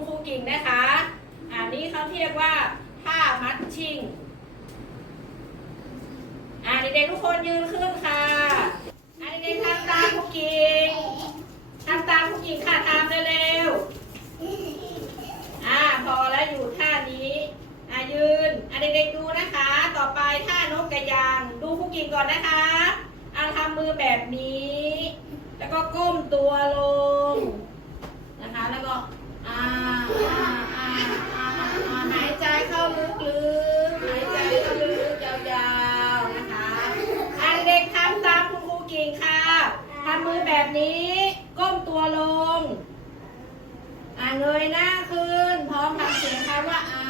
คุณครูกิ่งนะคะ อันนี้เขาเรียกว่าท่ามัดชิงอะเด็กๆทุกคนยืนขึ้นค่ะอะเด็กๆทำตามครูกิ่งทำตามครูกิ่งค่ะทำเร็วๆอะพอแล้วอยู่ท่านี้อะยืนอะเด็กๆดูนะคะ ต่อไปท่านกกระยางดูครูกิ่งก่อนนะคะอะทำมือแบบนี้ แล้วก็ก้มตัวลง เงยหน้าขึ้น พร้อมทำเสียงคำว่าอา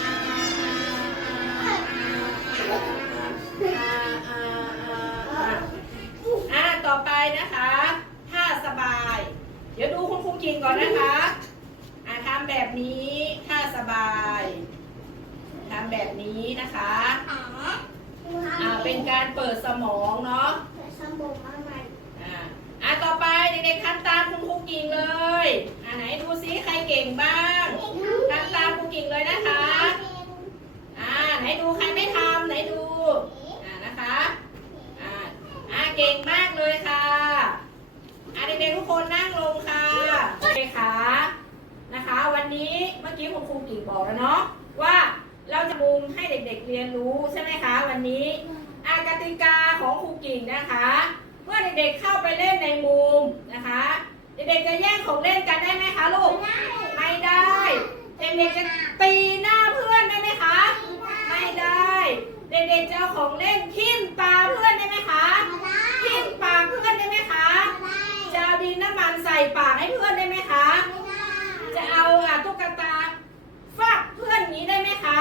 อาอาอาอาอาต่อไปนะคะท่าสบาย เดี๋ยวดูคุณครูกิ่งก่อนนะคะอ่าทำแบบนี้ท่าสบายทำแบบนี้นะคะอ่าเป็นการเปิดสมองเนาะเปิดสมองอะไรอ่าอ่าต่อไปเด็กๆทำตามคุณ นดูใครไม่ทำไหนดูอ่านะคะอ่าอ่าเก่งมากเลยค่ะอ่าเด็กๆทุกคนนั่งลงค่ะโอเคค่ะนะคะ วันนี้เมื่อกี้คุณครูกิ่งบอกแล้วเนาะว่าเราจะมุมให้เด็กๆเรียนรู้ใช่ไหมคะวันนี้อากติกาของครูกิ่งนะคะ เมื่อเด็กๆเข้าไปเล่นในมุมนะคะ เด็กๆจะแย่งของเล่นกันได้ไหมคะลูกไม่ได้เด็กๆจะตีหน้าเพื่อนได้ไหมคะ ไม่ได้ เด็กๆจะเอาของเล่นทิ่มตาเพื่อนได้ไหมคะทิ่มปากเพื่อนได้ไหมคะจะเอาดินน้ำมันใส่ปากให้เพื่อนได้ไหมคะ จะเอาอะตุ๊กตาฟาดเพื่อนอย่างนี้ได้ไหมคะ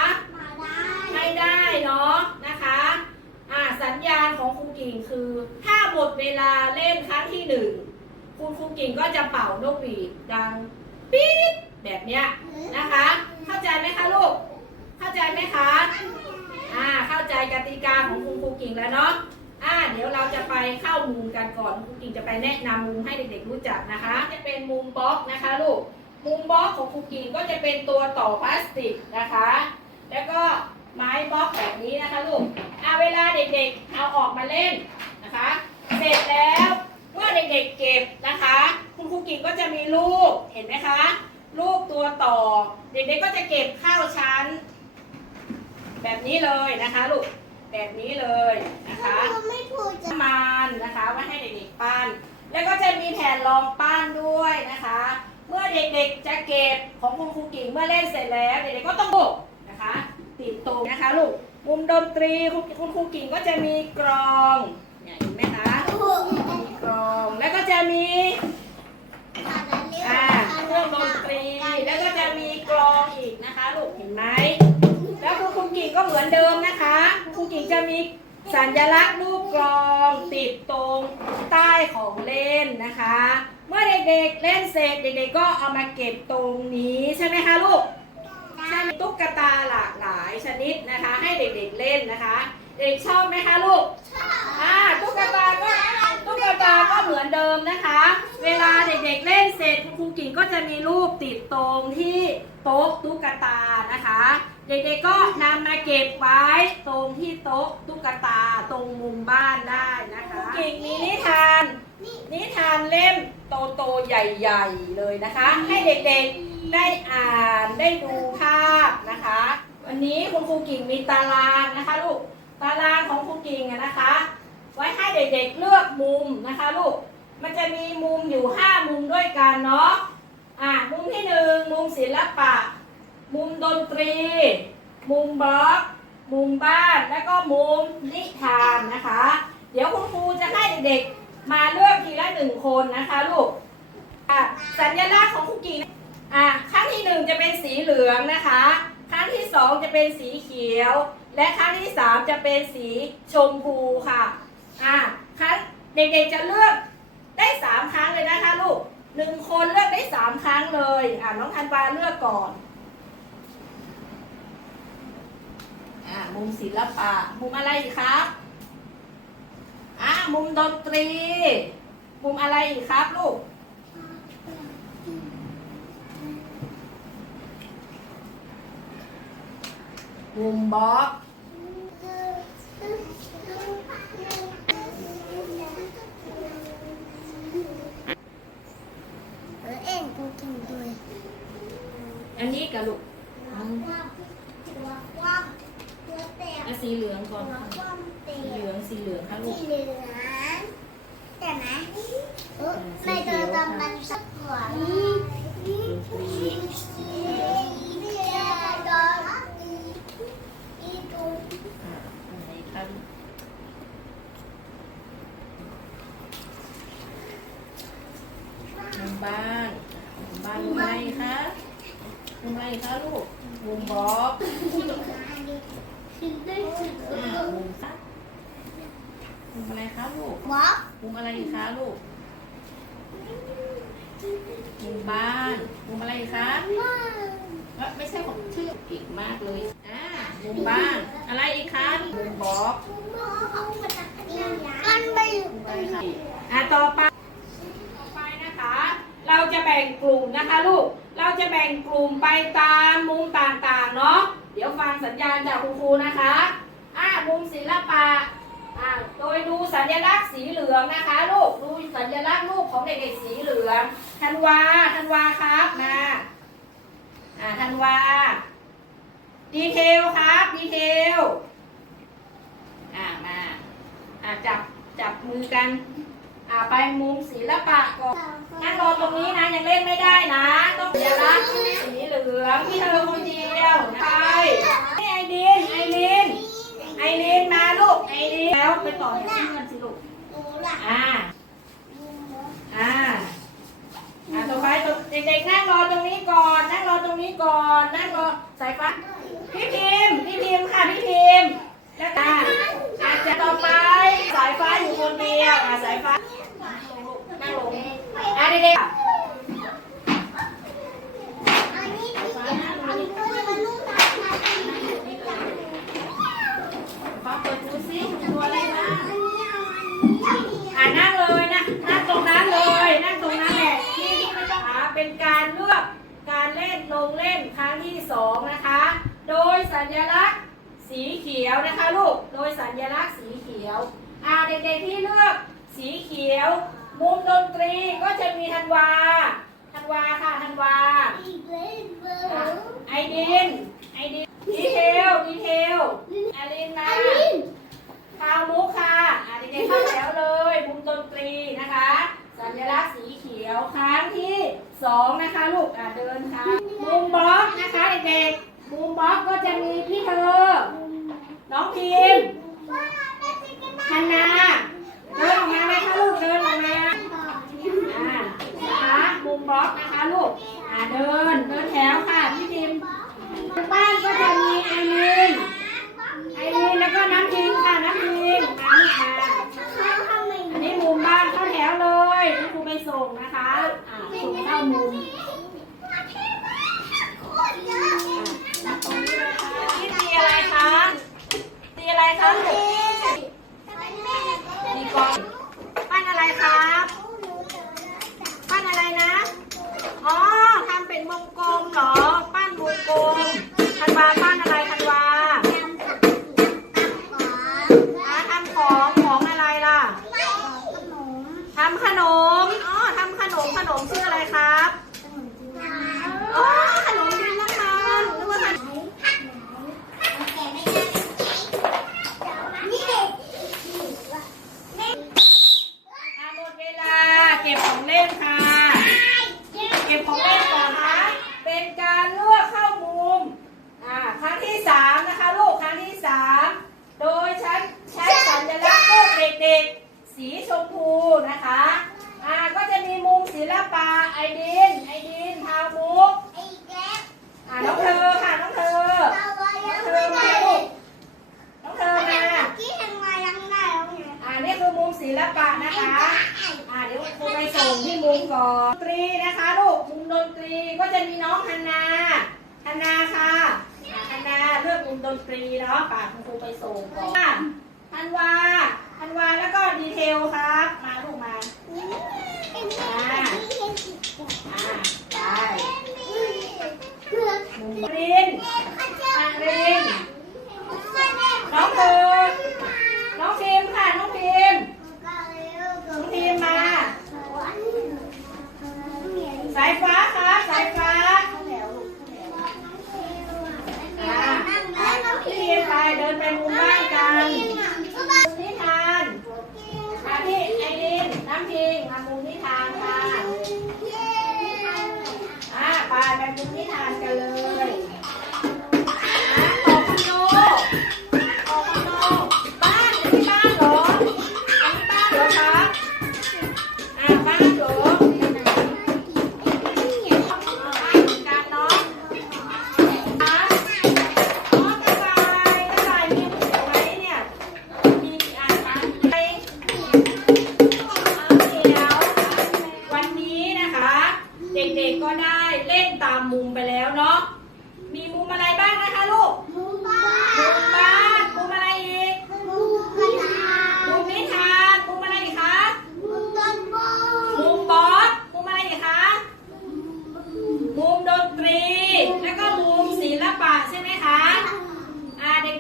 ไม่ได้เนาะนะคะอ่าสัญญาณของครูกิ่งคือ ถ้าหมดเวลาเล่นครั้งที่หนึ่งคุณครูกิ่งก็จะเป่านกหวีดดังปี๊ดแบบเนี้ยนะคะ เข้าใจไหมคะลูก เข้าใจไหมคะ อ่า เข้าใจกติกาของคุณครูกิ่งแล้วเนาะ อ่า เดี๋ยวเราจะไปเข้ามุม กันก่อนครูกิ่งจะไปแนะนำมุมให้เด็กๆรู้จักนะคะ จะเป็นมุมบล็อกนะคะลูก มุมบล็อกของครูกิ่งก็จะเป็นตัวต่อพลาสติกนะคะ แล้วก็ไม้บล็อกแบบนี้นะคะลูกเอาเวลาเด็กๆเอาออกมาเล่นนะคะ เสร็จแล้วเมื่อเด็กๆเก็บนะคะ คุณครูกิ่งก็จะมีรูปเห็นไหมคะรูปตัวต่อ เด็กๆก็จะเก็บข้าวชั้น แบบนี้เลยนะคะลูก แบบนี้เลยนะคะน้ำมันนะคะไว้ให้เด็กๆปั้น แล้วก็จะมีแผ่นรองปั้นด้วยนะคะ เมื่อเด็กๆจะเก็บของคุณครูกิ่งเมื่อเล่นเสร็จแล้วเด็กๆก็ต้องบุกนะคะติดตรงนะคะลูกมุมดนตรีคุณคุณครูกิ่งก็จะมีกรองเนี่ยเห็นไหมคะมีกรองแล้วก็จะมี สัญลักษณ์รูปกรองติดตรงใต้ของเล่นนะคะ เมื่อเด็กๆเล่นเสร็จเด็กๆก็เอามาเก็บตรงนี้ใช่ไหมคะลูกใช่มีตุ๊กตาหลากหลายชนิดนะคะ ให้เด็กๆเล่นนะคะ เด็กชอบไหมคะลูกอ่าตุ๊กตาก็ตุ๊กตาก็เหมือนเดิมนะคะ เวลาเด็กๆเล่นเสร็จคุณครูกิ่งก็จะมีรูปติดตรงที่โต๊ะตุ๊กตานะคะ เด็กๆก็นำมาเก็บไว้ตรงที่โต๊ะตุ๊กตาตรงมุมบ้านได้นะคะกิ่งมีนิทาน นิทานเล่มโตโตๆใหญ่ๆเลยนะคะ ให้เด็กๆได้อ่านได้ดูภาพนะคะ วันนี้คุณครูกิ่งมีตารางนะคะลูกตารางของครูกิ่งอะนะคะ ไว้ให้เด็กๆเลือกมุมนะคะลูกมันจะมีมุมอยู่ 5 มุมด้วยกันเนาะอะมุมที่หนึ่งมุมศิลปะ มุมดนตรี มุมบล็อก มุมบ้าน แล้วก็มุมนิทานนะคะ เดี๋ยวคุณครูจะให้เด็กๆ มาเลือกทีละหนึ่งคนนะคะลูกสัญลักษณ์ของคุกกี้อะครั้งที่หนึ่งจะเป็นสีเหลืองนะคะ ครั้งที่สองจะเป็นสีเขียว และครั้งที่สามจะเป็นสีชมพูค่ะอะครั้งเด็กๆจะเลือกได้สามครั้งเลยนะคะลูกหนึ่งคนเลือกได้สามครั้งเลยอะน้องธันวาเลือกก่อน อ่า มุมศิลปะ มุมอะไรอีกครับอ่ามุมดนตรี มุมอะไรอีกครับลูกมุมบล็อกเออเอ็นกูกินด้วยอันนี้กับลูก อะสีเหลืองก่อนหัวคว่ำแตสีกเหลือง สีเหลืองค่ะลูสีกเหลือง แต่ไหมเออไม่เจอตำมันสักหัวอีตูอ่าอันไหนคะลูกมุมบ้านมุมบ้านมุมอะไรคะมุมอะไรคะลูกมุมบล็อกกินได้สุดอ่า มุมซักมุมอะไรคะลูก วอกมุมอะไรอีกคะลูก มุมบ้าน มุมอะไรอีกคะเอ้ยไม่ใช่ของชื่อเก่งมากเลยอ่ามุมบ้าน อะไรอีกคะมุมบล็อกมันไปอยู่มุมอะไรคะอ่าต่อไป ต่อไปนะคะ เราจะแบ่งกลุ่มนะคะลูก เราจะแบ่งกลุ่มไปตามมุมต่างๆเนาะ เดี๋ยวฟังสัญญาณจากคุณครูนะคะอ่า มุมศิลปะอ่าโดยดูสัญลักษณ์สีเหลืองนะคะลูกดูสัญลักษณ์รูปของเด็กๆสีเหลืองธันวาธันวาครับมาอ่าธันวาดีเทลครับดีเทลอ่ามาอ่าจับจับมือกันอ่าไปมุมศิลปะก่อนนั่งรอตรงนี้นะยังเล่นไม่ได้นะ ต้องสัญลักษณ์สีเหลืองที่เธอคนเดียวไปนี่ไอดินไอดินไอดินมาลูกไอ ดินแล้วไปต่อที่เพื่อนสิลูก อ่า อ่า อ่าต่อไปตัวเด็กๆนั่งรอตรงนี้ก่อน นั่งรอตรงนี้ก่อน นั่งรอสายฟ้า พี่พิมพ์พี่พิมพ์ค่ะพี่พิมพ์แล้วอ่าอาจจะต่อไปสายฟ้าอยู่คนเดียว อ่าสายฟ้า นั่งลงอ่าเด็กๆ ฟ้าเปิดดูสิตัวอะไรบ้างอ่านั่งเลยนะ นั่งตรงนั้นเลย นั่งตรงนั้นแหละที่ที่ไม่ต้องหาเป็นการเลือกการเล่นลงเล่นครั้งที่สองนะคะ โดยสัญลักษณ์สีเขียวนะคะลูก โดยสัญลักษณ์สีเขียว อ่า เด็กๆที่เลือกสีเขียว มุมดนตรีก็จะมีธันวาธันวาค่ะธันวาไอดินไอดินดีเทลดีเทลอารินมาคาวมุกค่ะอะเด็กๆเข้าแถวเลย มุมดนตรีนะคะ สัญลักษณ์สีเขียวครั้งที่สองนะคะลูกอะเดินค่ะ มุมบล็อกนะคะเด็กๆมุมบล็อกก็จะมีพี่เธอ น้องพิมพ์ฮันนา เดินออกมาไหมคะลูก เดินออกมา อ่านะคะมุมบล็อกนะคะลู กอ่าเดิน เดินแถวค่ะพี่พิมพ์บ้านก็จะมีไอรีนไอรีนแล้วก็น้ำพิงค่ะน้ำพิงมาลูกมาอันนี้มุมบ้านเข้าแถวเลยนี่ครูไปส่งนะคะอ่าส่งเข้ามุมนับตรงนี้เลยค่ะนี่ตีอะไรคะตีอะไรคะลูกตีกลองปั้นอะไรครับ ปั้นอะไรนะ อ๋อทำเป็นวงกลมเหรอ ปั้นวงกลมธันวาปั้นอะไรธันวาอ่าทำของของอะไรล่ะ ทำขนม อ๋อ ทำขนม ขนมชื่ออะไรครับ อ๋อ ขนมดินน้ำมันนึกว่าขนมอ่าหมดเวลา เก็บของเล่นค่ะ เก็บของเล่นก่อนนะ เป็นการเลือกเข้ามุม อ่า ครั้งที่สามนะคะลูก ครั้งที่สามโดยใช้ใช้สัญลักษณ์รูปเด็กๆ สีชมพูนะคะ อ่า ก็จะมีมุมศิลปะไอดิน ไอดินทาวมุก อ่า น้องเธอค่ะ น้องเธอ น้องเธอมา อ่านี่คือมุมศิลปะนะคะ อ่าเดี๋ยวครูไปส่งที่มุมก่อนดนตรีนะคะลูก มุมดนตรีก็จะมีน้องฮันนาฮันนาค่ะอ่าฮันดาเลือกมุมดนตรีเนาะป่าคุณครูไปส่งก่อนธันวาธันวาแล้วก็ดีเทลครับ มาลูกมาอ่าได้มุมรินอะรินน้องเพิร์น้อ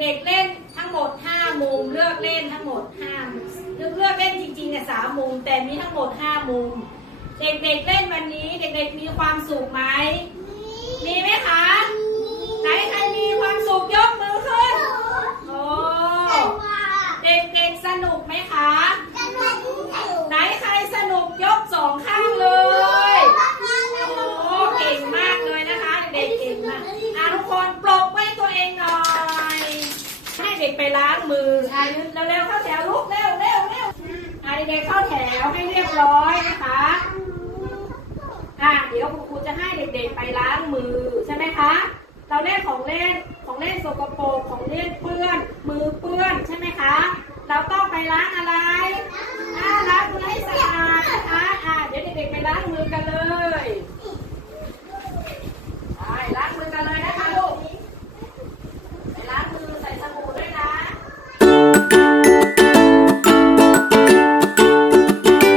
ด็กเล่นทั้งหมด 5 มุม เลือกเล่นทั้งหมด5มุมเลือกเลือกเล่นจริงๆเนี่ยสามมุม แต่มีทั้งหมด 5 มุม เด็กๆเล่นวันนี้ เด็กๆมีความสุขไหมมีไหมคะไหนใครมีความสุขยกมือขึ้น โอ้เด็กๆสนุกไหมคะ ไหนใครสนุกยกสองข้างเลย โอ้เก่งมากเลยนะคะ เด็กๆเก่งมากอะทุกคนปรบไว้ตัวเองหน่อย ให้เด็กไปล้างมืออะเร็วๆเข้าแถวลุกเร็วเร็วเร็วอะเด็กๆเข้าแถวให้เร้อยนะคะ อะเดี๋ยวคุณครูจะให้เด็กๆไปล้างมือใช่ไหมคะ เราเล่นของเล่นของเล่นสกปรกของเล่นเปื้อน